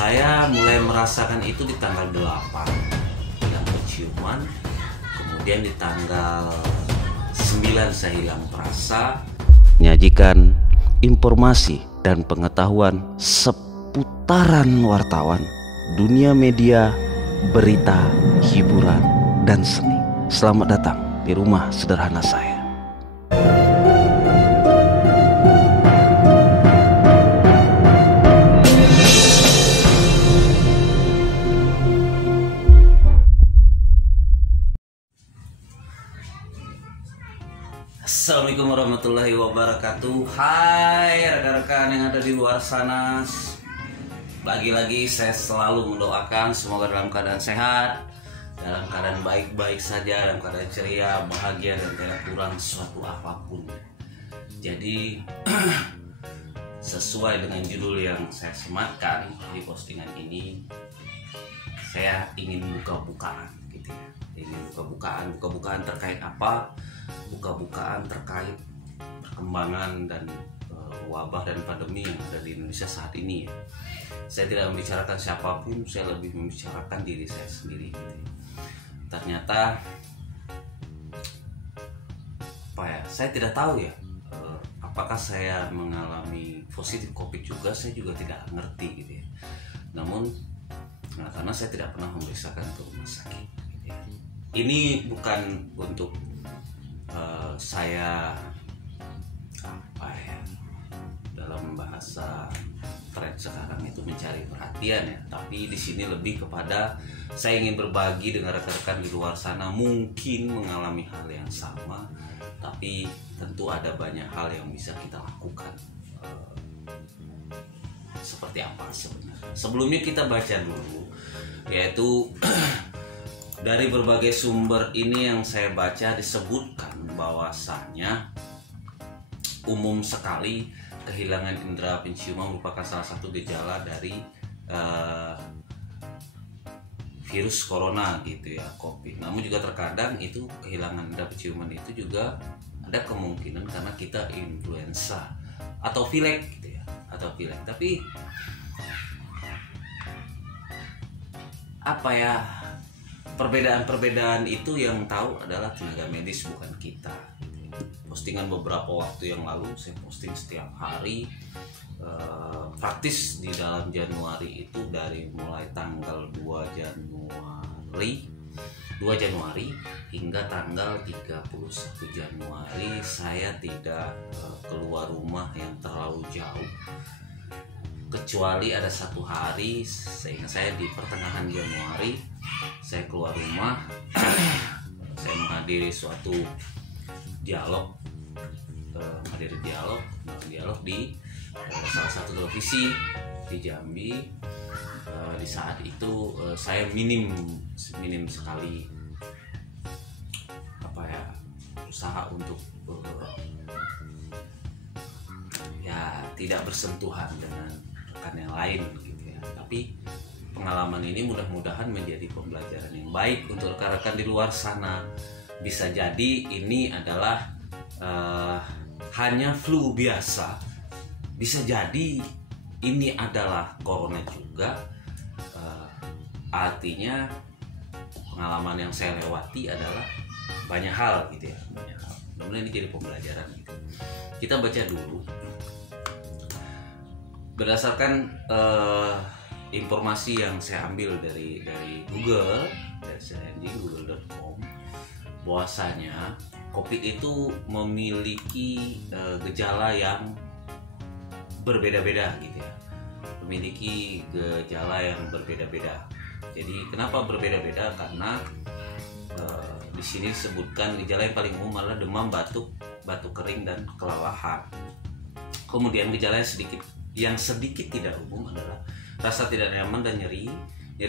Saya mulai merasakan itu di tanggal 8 hilang penciuman, kemudian di tanggal 9 saya hilang perasa. Menyajikan informasi dan pengetahuan seputaran wartawan, dunia media, berita, hiburan, dan seni. Selamat datang di rumah sederhana saya. Assalamualaikum warahmatullahi wabarakatuh. Hai rekan-rekan yang ada di luar sana. Lagi-lagi saya selalu mendoakan semoga dalam keadaan sehat, dalam keadaan baik-baik saja, dalam keadaan ceria, bahagia, dan tidak kurang suatu apapun. Jadi sesuai dengan judul yang saya sematkan di postingan ini, saya ingin buka-bukaan gitu ya. Ingin buka-bukaan terkait apa? Buka-bukaan terkait perkembangan dan wabah dan pandemi yang ada di Indonesia saat ini ya. Saya tidak membicarakan siapapun, saya lebih membicarakan diri saya sendiri gitu ya. Ternyata apa ya, saya tidak tahu ya, apakah saya mengalami positif COVID juga, saya juga tidak ngerti gitu ya. Namun karena saya tidak pernah memeriksakan ke rumah sakit gitu ya. Ini bukan untuk saya apa ya, dalam bahasa tren sekarang itu mencari perhatian ya, tapi di sini lebih kepada saya ingin berbagi dengan rekan-rekan di luar sana mungkin mengalami hal yang sama, tapi tentu ada banyak hal yang bisa kita lakukan. Seperti apa sebenarnya? Sebelumnya kita baca dulu, yaitu dari berbagai sumber ini yang saya baca disebutkan bahwasanya umum sekali kehilangan indera penciuman merupakan salah satu gejala dari virus corona gitu ya, COVID. Namun juga terkadang itu kehilangan indera penciuman itu juga ada kemungkinan karena kita influenza atau pilek gitu ya, atau pilek. Tapi apa ya, perbedaan-perbedaan itu yang tahu adalah tenaga medis, bukan kita. Postingan beberapa waktu yang lalu saya posting setiap hari, praktis di dalam Januari itu dari mulai tanggal 2 Januari hingga tanggal 31 Januari saya tidak keluar rumah yang terlalu jauh, kecuali ada satu hari saya di pertengahan Januari saya keluar rumah. Saya menghadiri suatu dialog di salah satu televisi di Jambi. Di saat itu saya minim sekali apa ya, usaha untuk ya tidak bersentuhan dengan rekan yang lain gitu ya. Tapi pengalaman ini mudah-mudahan menjadi pembelajaran yang baik untuk rekan-rekan di luar sana. Bisa jadi ini adalah hanya flu biasa, bisa jadi ini adalah corona juga. Artinya pengalaman yang saya lewati adalah banyak hal gitu ya, banyak hal. Mudah-mudahan ini jadi pembelajaran gitu. Kita baca dulu berdasarkan informasi yang saya ambil dari Google, dari google.com, bahwasanya COVID itu memiliki gejala yang berbeda-beda gitu ya, memiliki gejala yang berbeda-beda. Jadi kenapa berbeda-beda? Karena di sini disebutkan gejala yang paling umum adalah demam, batuk kering, dan kelelahan. Kemudian gejala yang sedikit tidak umum adalah rasa tidak nyaman dan nyeri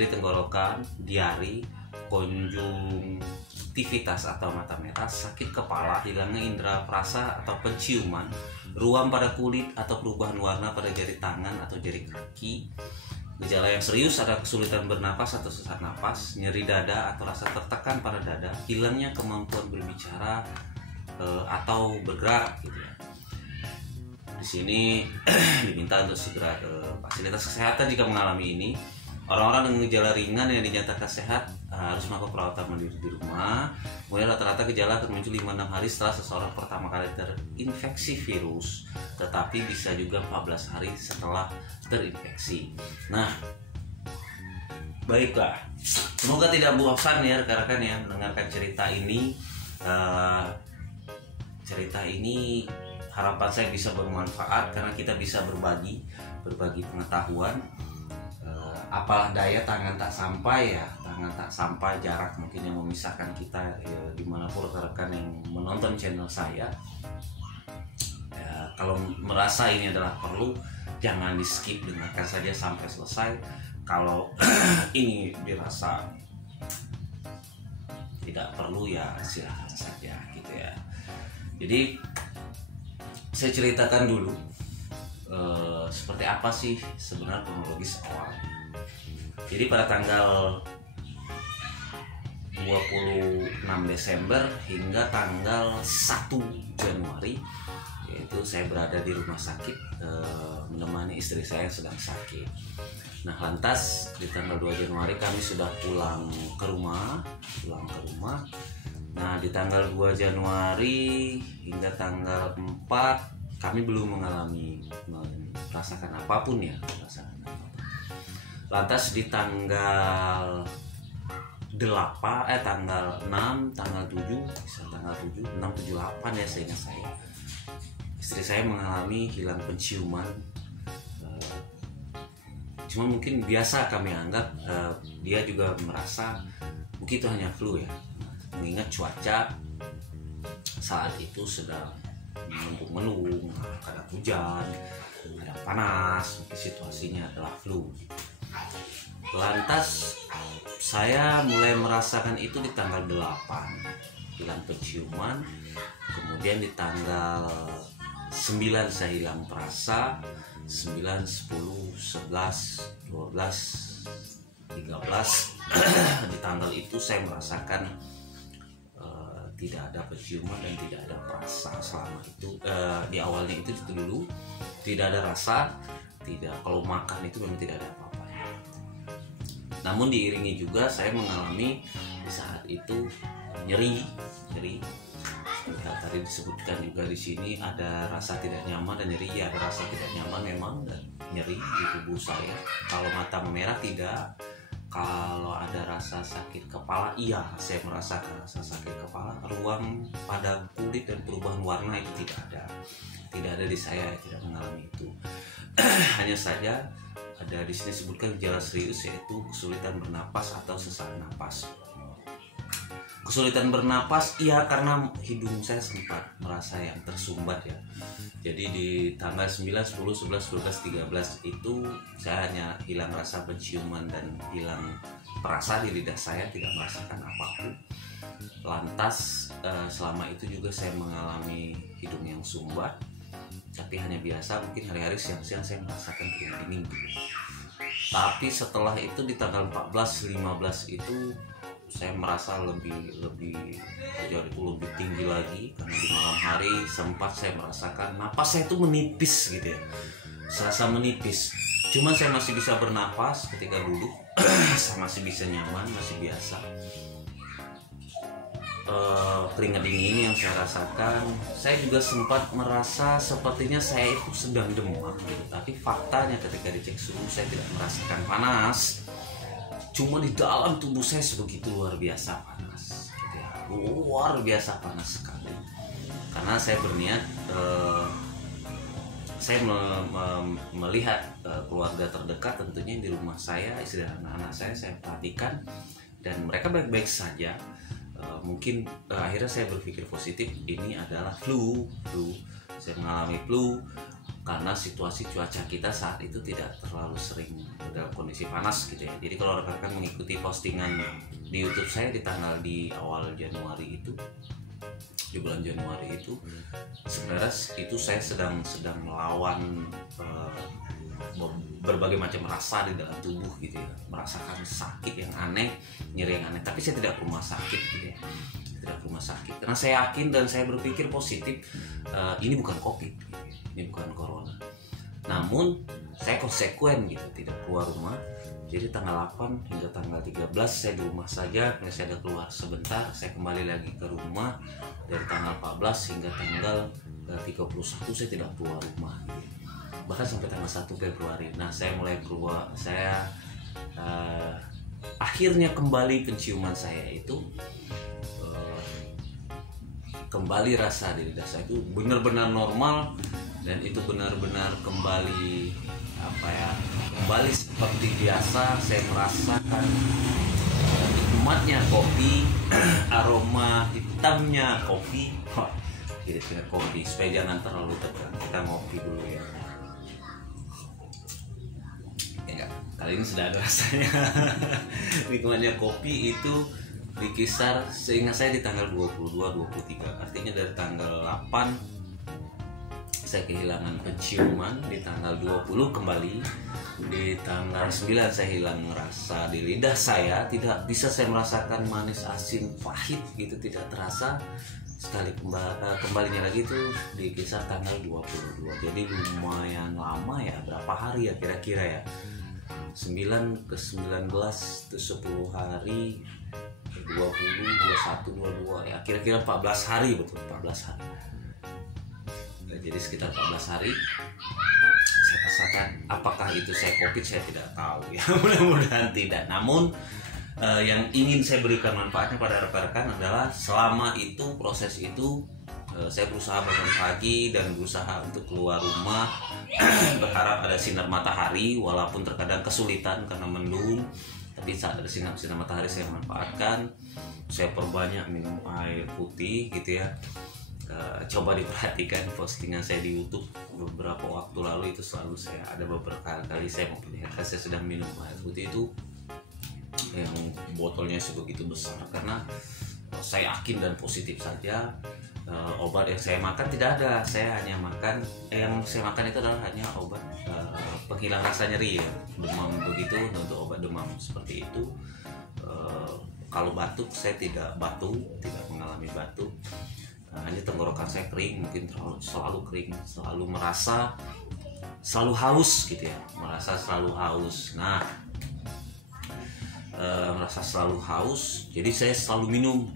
tenggorokan, diare, konjungtivitas atau mata merah, sakit kepala, hilangnya indera perasa atau penciuman, ruam pada kulit atau perubahan warna pada jari tangan atau jari kaki. Gejala yang serius ada kesulitan bernapas atau sesak napas, nyeri dada atau rasa tertekan pada dada, hilangnya kemampuan berbicara atau bergerak gitu ya. Di sini diminta untuk segera ke fasilitas kesehatan jika mengalami ini. Orang-orang dengan gejala ringan yang dinyatakan sehat harus melakukan perawatan mandiri di rumah. Kemudian rata-rata gejala akan muncul 5-6 hari setelah seseorang pertama kali terinfeksi virus, tetapi bisa juga 14 hari setelah terinfeksi. Nah, baiklah, semoga tidak bosan ya rekan-rekan ya mendengarkan cerita ini. Cerita ini harapan saya bisa bermanfaat karena kita bisa berbagi pengetahuan. Apalah daya tangan tak sampai ya, tangan tak sampai, jarak mungkin yang memisahkan kita ya, dimanapun rekan-rekan yang menonton channel saya ya, kalau merasa ini adalah perlu, jangan di skip, dengarkan saja sampai selesai. Kalau ini dirasa tidak perlu ya silahkan saja gitu ya. Jadi saya ceritakan dulu seperti apa sih sebenarnya kronologis awal. Jadi pada tanggal 26 Desember hingga tanggal 1 Januari, yaitu saya berada di rumah sakit menemani istri saya yang sedang sakit. Nah, lantas di tanggal 2 Januari kami sudah pulang ke rumah. Nah, di tanggal 2 Januari hingga tanggal 4 kami belum merasakan apapun ya, Lantas di tanggal 6, tanggal 7, bisa tanggal 7, 6, 7, 8 ya seingat saya. Istri saya mengalami hilang penciuman. Cuma mungkin biasa kami anggap, dia juga merasa mungkin itu hanya flu ya. Mengingat cuaca saat itu sedang mendung, kadang hujan, kadang panas, mungkin situasinya adalah flu. Lantas saya mulai merasakan itu di tanggal 8, hilang penciuman. Kemudian di tanggal 9 saya hilang perasa, 9, 10, 11, 12, 13 di tanggal itu saya merasakan tidak ada penciuman dan tidak ada perasa selama itu. Di awalnya itu dulu tidak ada rasa, kalau makan itu memang tidak ada apa-apa. Namun diiringi juga saya mengalami di saat itu nyeri. Seperti tadi disebutkan juga di sini ada rasa tidak nyaman dan nyeri. Ya, ada rasa tidak nyaman memang dan nyeri di tubuh saya. Kalau mata memerah tidak. Kalau ada rasa sakit kepala, iya saya merasakan rasa sakit kepala. Ruam pada kulit dan perubahan warna itu tidak ada di saya, tidak mengalami itu. Hanya saja ada di sini disebutkan gejala serius, yaitu kesulitan bernapas atau sesak napas. Kesulitan bernapas iya karena hidung saya sempat merasa yang tersumbat ya. Jadi di tanggal 9, 10, 11, 12, 13 itu saya hanya hilang rasa penciuman dan hilang perasa di lidah saya, tidak merasakan apapun. Lantas selama itu juga saya mengalami hidung yang sumbat, tapi hanya biasa. Mungkin hari-hari siang-siang saya merasakan dingin. Tapi setelah itu di tanggal 14, 15 itu saya merasa lebih jauh itu lebih tinggi lagi, karena di malam hari sempat saya merasakan napas saya itu menipis gitu ya, serasa menipis. Cuman saya masih bisa bernapas ketika dulu, saya masih bisa nyaman, masih biasa. Keringat dingin yang saya rasakan, saya juga sempat merasa sepertinya saya itu sedang demam gitu. Tapi faktanya ketika dicek suhu saya tidak merasakan panas, cuma di dalam tubuh saya sebegitu luar biasa panas gitu ya. Luar biasa panas sekali. Karena saya berniat saya melihat keluarga terdekat tentunya di rumah saya, istri dan anak-anak saya perhatikan dan mereka baik-baik saja. Mungkin akhirnya saya berpikir positif, ini adalah flu. Saya mengalami flu karena situasi cuaca kita saat itu tidak terlalu sering dalam kondisi panas gitu ya. Jadi kalau rekan-rekan mengikuti postingan di YouTube saya di awal Januari itu, di bulan Januari itu sebenarnya itu saya sedang melawan berbagai macam rasa di dalam tubuh gitu ya, merasakan sakit yang aneh, nyeri yang aneh, tapi saya tidak ke rumah sakit gitu ya, tidak ke rumah sakit karena saya yakin dan saya berpikir positif, ini bukan COVID gitu ya, ini bukan corona. Namun saya konsekuen gitu, tidak keluar rumah. Jadi tanggal 8 hingga tanggal 13 saya di rumah saja. Kemudian saya ada keluar sebentar, saya kembali lagi ke rumah. Dari tanggal 14 hingga tanggal 31 saya tidak keluar rumah. Bahkan sampai tanggal 1 Februari. Nah, saya mulai keluar, saya akhirnya kembali penciuman saya itu kembali rasa di lidah saya itu benar-benar normal, dan itu benar-benar kembali kembali seperti biasa. Saya merasakan nikmatnya kopi, aroma hitamnya kopi. Kira-kira kopi supaya jangan terlalu tegang, kita ngopi dulu ya. Enggak, kali ini sudah ada rasanya. Nikmatnya kopi itu dikisar, seingat saya di tanggal 22-23, artinya dari tanggal 8 saya kehilangan penciuman, di tanggal 20 kembali, di tanggal 9 saya hilang rasa di lidah saya, tidak bisa saya merasakan manis, asin, pahit gitu, tidak terasa sekali. Kembalinya lagi itu di kisar tanggal 22, jadi lumayan lama ya, berapa hari ya kira-kira ya, 9 ke 19 itu 10 hari, 20, 21, 22 ya, kira-kira 14 hari, betul 14 hari. Jadi sekitar 14 hari saya rasakan. Apakah itu saya COVID, saya tidak tahu ya. Mudah-mudahan tidak. Namun yang ingin saya berikan manfaatnya pada rekan-rekan adalah selama itu, proses itu, saya berusaha bangun pagi dan berusaha untuk keluar rumah. Berharap ada sinar matahari, walaupun terkadang kesulitan karena mendung, tapi saat ada sinar matahari saya manfaatkan. Saya perbanyak minum air putih gitu ya. Coba diperhatikan postingan saya di YouTube beberapa waktu lalu, itu selalu saya ada beberapa kali saya memperlihatkan saya sedang minum air putih itu yang botolnya sebegitu besar, karena saya yakin dan positif saja. Obat yang saya makan tidak ada, saya hanya makan yang saya makan itu adalah hanya obat penghilang rasa nyeri ya, demam begitu, untuk obat demam seperti itu. Kalau batuk saya tidak mengalami batuk. Hanya tenggorokan saya kering, mungkin selalu kering, selalu merasa selalu haus gitu ya, merasa selalu haus. Nah, merasa selalu haus, jadi saya selalu minum.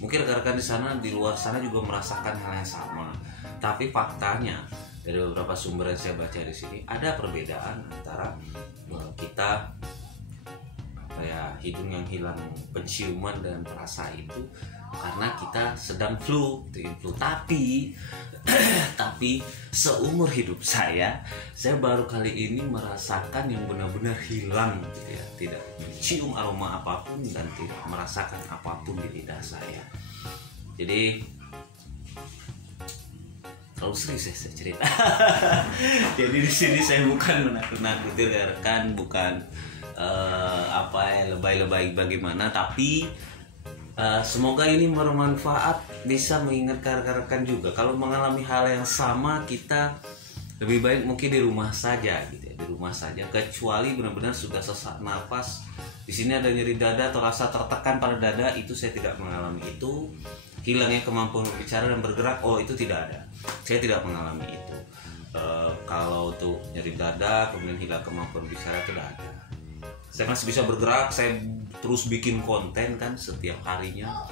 Mungkin rekan-rekan di sana, di luar sana juga merasakan hal yang sama. Tapi faktanya dari beberapa sumber yang saya baca di sini, ada perbedaan antara kita hidung yang hilang penciuman dan rasa itu karena kita sedang flu. Tapi seumur hidup saya baru kali ini merasakan yang benar-benar hilang gitu ya, tidak mencium aroma apapun dan tidak merasakan apapun di lidah saya. Jadi terlalu serius saya cerita. Jadi di sini saya bukan menakut-nakuti rekan, bukan lebay-lebay bagaimana, tapi semoga ini bermanfaat, bisa mengingatkan rekan-rekan juga kalau mengalami hal yang sama. Kita lebih baik mungkin di rumah saja gitu ya, di rumah saja, kecuali benar-benar sudah sesak nafas, di sini ada nyeri dada atau rasa tertekan pada dada, itu saya tidak mengalami itu. Hilangnya kemampuan berbicara dan bergerak, itu tidak ada, saya tidak mengalami itu. Kalau tuh nyeri dada kemudian hilang kemampuan berbicara, tidak ada. Saya masih bisa bergerak, saya terus bikin konten kan setiap harinya.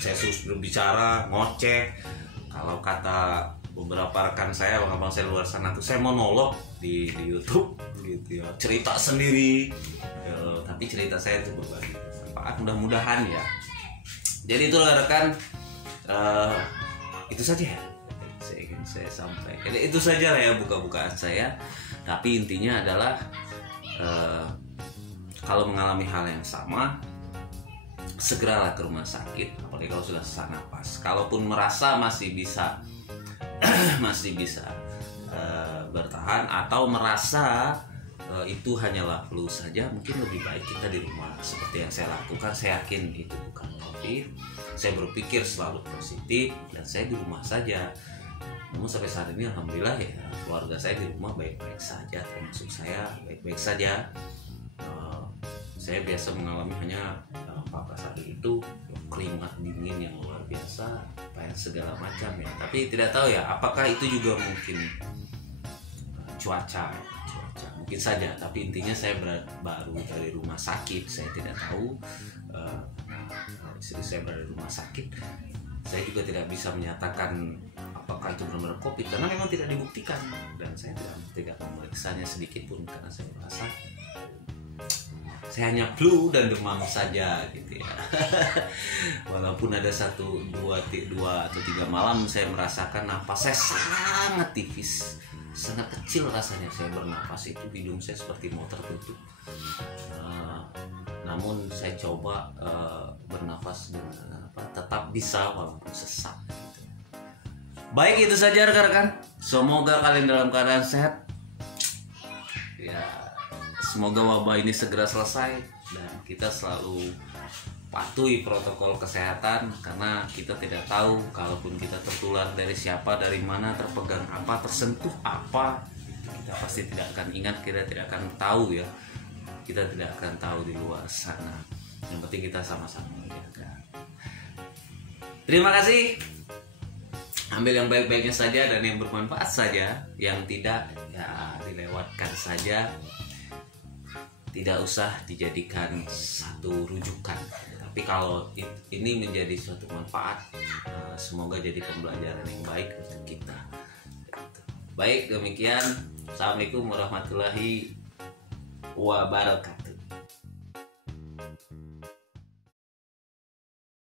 Saya terus berbicara, ngoceh. Kalau kata beberapa rekan saya, abang-abang saya luar sana tuh, saya monolog di YouTube gitu ya, cerita sendiri. Tapi cerita saya itu berbagi manfaat, mudah-mudahan ya. Jadi itulah rekan, itu saja ya saya ingin saya sampaikan. Itu saja lah ya buka-bukaan saya. Tapi intinya adalah kalau mengalami hal yang sama, segeralah ke rumah sakit, apalagi kalau sudah sesak napas. Kalaupun merasa masih bisa bertahan, atau merasa itu hanyalah flu saja, mungkin lebih baik kita di rumah. Seperti yang saya lakukan, saya yakin itu bukan COVID. Saya berpikir selalu positif dan saya di rumah saja. Namun sampai saat ini alhamdulillah ya, keluarga saya di rumah baik-baik saja, termasuk saya baik-baik saja. Saya biasa mengalami hanya 14 hari itu keringat dingin yang luar biasa, segala macam ya. Tapi tidak tahu ya, apakah itu juga mungkin cuaca mungkin saja. Tapi intinya saya baru dari rumah sakit, saya tidak tahu. Istri saya berada di rumah sakit, saya juga tidak bisa menyatakan apakah itu benar-benar COVID karena memang tidak dibuktikan, dan saya tidak memeriksanya sedikit pun karena saya merasa saya hanya flu dan demam saja gitu ya. Walaupun ada 1, 2 atau 3 malam saya merasakan napas saya sangat tipis, sangat kecil rasanya. Saya bernapas itu hidung saya seperti mau tertutup. Namun saya coba bernafas dengan tetap bisa walaupun sesak gitu. Baik, itu saja rekan-rekan. Semoga kalian dalam keadaan sehat. Ya, semoga wabah ini segera selesai dan kita selalu patuhi protokol kesehatan, karena kita tidak tahu kalaupun kita tertular dari siapa, dari mana, terpegang apa, tersentuh apa, kita pasti tidak akan ingat, kita tidak akan tahu ya. Kita tidak akan tahu di luar sana. Yang penting kita sama-sama menjaga. Terima kasih. Ambil yang baik-baiknya saja dan yang bermanfaat saja. Yang tidak ya dilewatkan saja. Tidak usah dijadikan satu rujukan. Tapi kalau ini menjadi suatu manfaat, semoga jadi pembelajaran yang baik untuk kita. Baik, demikian. Assalamualaikum warahmatullahi wabarakatuh.